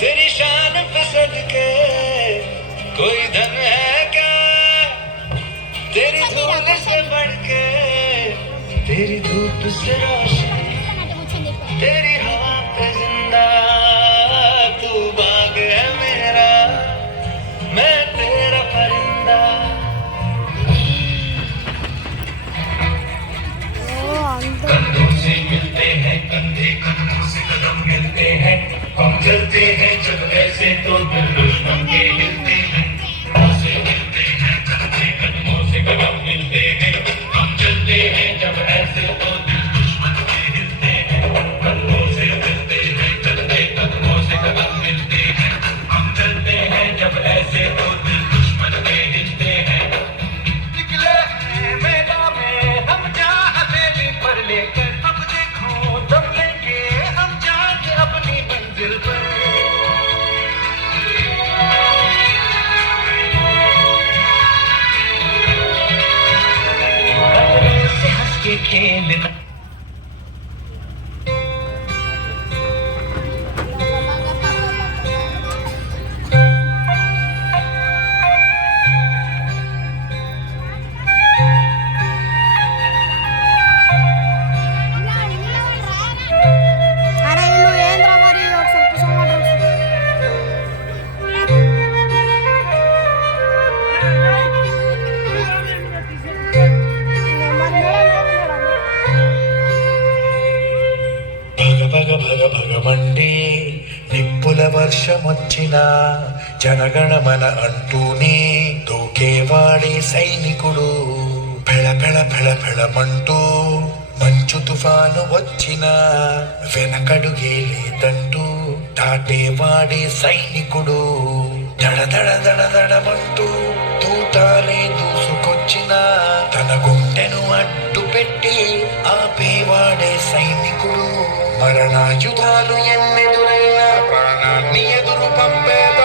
तेरी शान पे सदके कोई धन है क्या तेरी धूल से बढ़ के तेरी धूप से रोशनी तेरी हवा पे जिंदा तू बाग है मेरा मैं तेरा परिंदा कंधों से मिलते हैं कंधे कदमों से कदम मिलते हैं हम चलते हैं जब ऐसे तो दिल दुश्मन के हिलते हैं से मिलते हैं कंधे कदमों से कदम मिलते हैं हम चलते हैं जब ऐसे तो दिल दुश्मन के हिलते हैं कंधों से मिलते हैं चलते कदमों से कदम मिलते हैं हम चलते हैं जब ऐसे तो दिल दुश्मन के हिलते हैं निकले हैं मैदान में हम जा हथेली पर लेकर अब देखो दम लेंगे हम जाके अपनी मंजिल पर से हंस के खेलना అరే ఇల్లు ఏంద్రా మరి ఒకసారి కూర్చోమంటారు భగ భగ భగ భగమండే నిప్పుల వర్షమొచ్చిన జనగణమన అంటూనే దూకేవాడే సైనికుడు ఫెళ ఫెళ ఫెళ ఫెళమంటూ మంచు తుఫాను వచ్చిన వెనకడుగే లేదంటూ దాటేవాడే సైనికుడు దడ దడ దడ దడమంటూ తూటాలే దూసుకొచ్చిన తన గుండెను అడ్డు పెట్టి ఆపేవాడే సైనికుడు మరణాయుధాలు ఎన్నెదురైనా ప్రాణాన్ని ఎదురు పంపేదా